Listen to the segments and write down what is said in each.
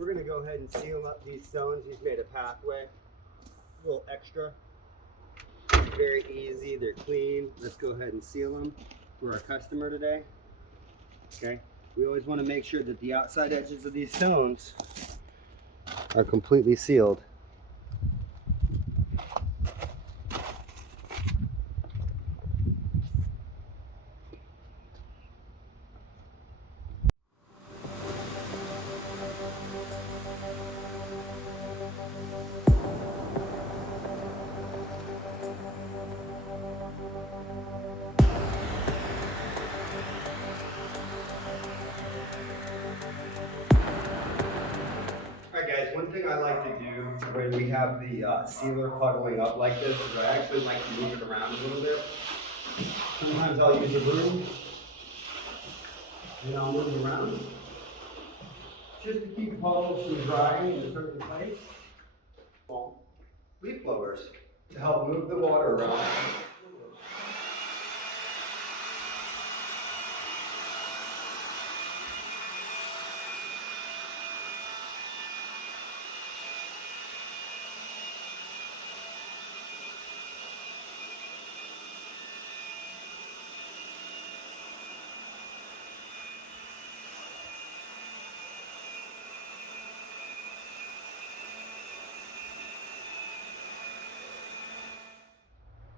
We're going to go ahead and seal up these stones. He's made a pathway, a little extra. Very easy, they're clean. Let's go ahead and seal them for our customer today. Okay, we always want to make sure that the outside edges of these stones are completely sealed. Guys, one thing I like to do when we have the sealer puddling up like this is I actually like to move it around a little bit. Sometimes I'll use a broom and I'll move it around just to keep puddles from drying in a certain place. Leaf blowers to help move the water around.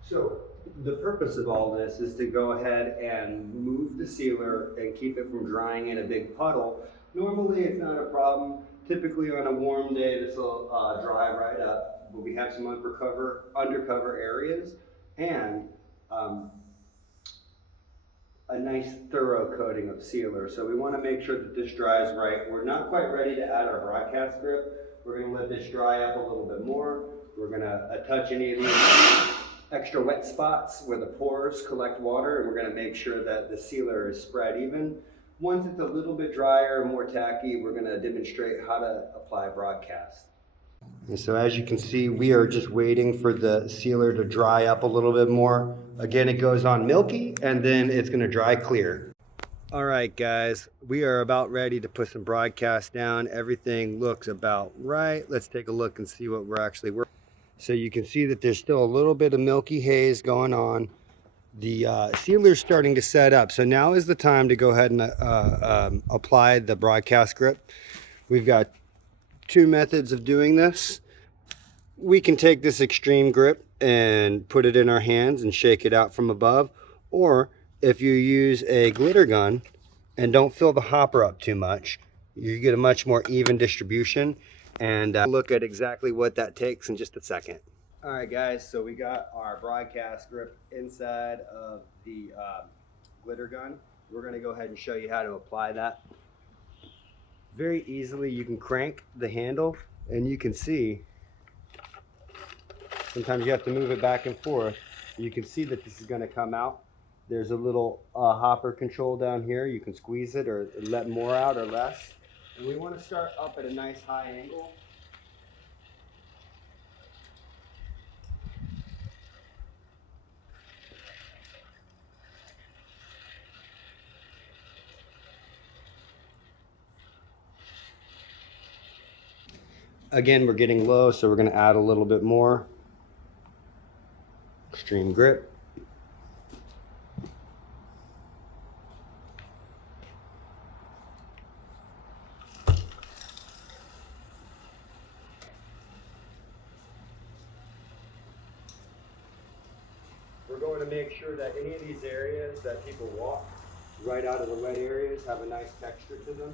So the purpose of all this is to go ahead and move the sealer and keep it from drying in a big puddle. Normally it's not a problem. Typically on a warm day this will dry right up, but we have some undercover areas and a nice thorough coating of sealer. So we want to make sure that this dries right. We're not quite ready to add our broadcast grip. We're going to let this dry up a little bit more. We're going to touch any of these extra wet spots where the pores collect water, and we're going to make sure that the sealer is spread even. Once it's a little bit drier, more tacky, we're going to demonstrate how to apply broadcast. And so as you can see, we are just waiting for the sealer to dry up a little bit more. Again, it goes on milky and then it's going to dry clear. All right, guys, we are about ready to put some broadcast down. Everything looks about right. Let's take a look and see what we're actually working. So you can see that there's still a little bit of milky haze going on. The sealer's starting to set up. So now is the time to go ahead and apply the broadcast grip. We've got two methods of doing this. We can take this extreme grip and put it in our hands and shake it out from above. Or if you use a glitter gun and don't fill the hopper up too much, you get a much more even distribution. And look at exactly what that takes in just a second. All right, guys, so we got our broadcast grip inside of the glitter gun. We're going to go ahead and show you how to apply that. Very easily, you can crank the handle and you can see, sometimes you have to move it back and forth. You can see that this is going to come out. There's a little hopper control down here. You can squeeze it or let more out or less. And we want to start up at a nice high angle. Again, we're getting low, so we're going to add a little bit more. Extreme grip. We're going to make sure that any of these areas that people walk right out of the wet areas have a nice texture to them.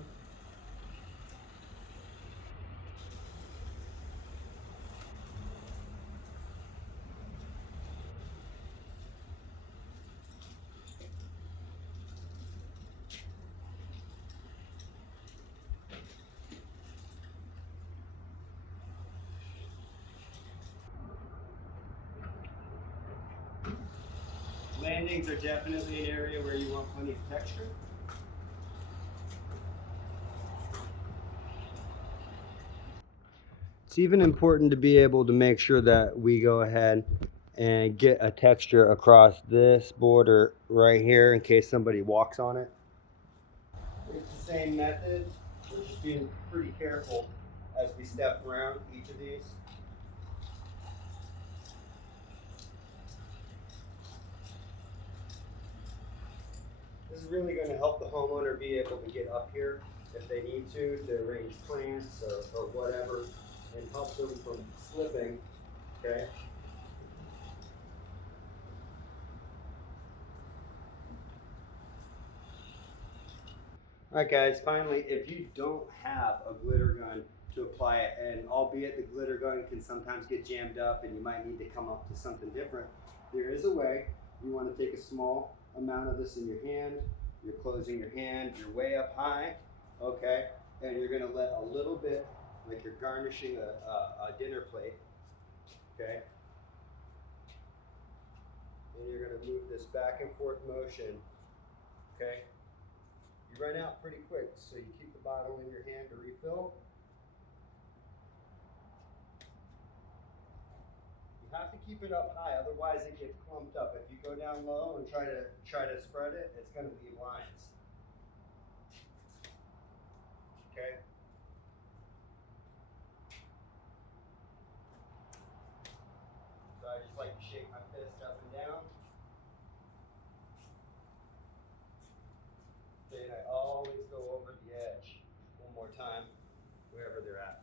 Landings are definitely an area where you want plenty of texture. It's even important to be able to make sure that we go ahead and get a texture across this border right here in case somebody walks on it. It's the same method, we're just being pretty careful as we step around each of these. This is really going to help the homeowner be able to get up here if they need to arrange plants or whatever, and help them from slipping, okay? All right, guys, finally, if you don't have a glitter gun to apply it, and albeit the glitter gun can sometimes get jammed up and you might need to come up to something different, there is a way. You want to take a small amount of this in your hand, you're closing your hand, you're way up high, okay, and you're going to let a little bit, like you're garnishing a dinner plate, okay, and you're going to move this back and forth motion, okay. You run out pretty quick, so you keep the bottle in your hand to refill. You have to keep it up high, otherwise it gets clumped up. If you go down low and try to spread it, it's going to leave lines. Okay. So I just like to shake my fist up and down. Okay, and I always go over the edge one more time, wherever they're at.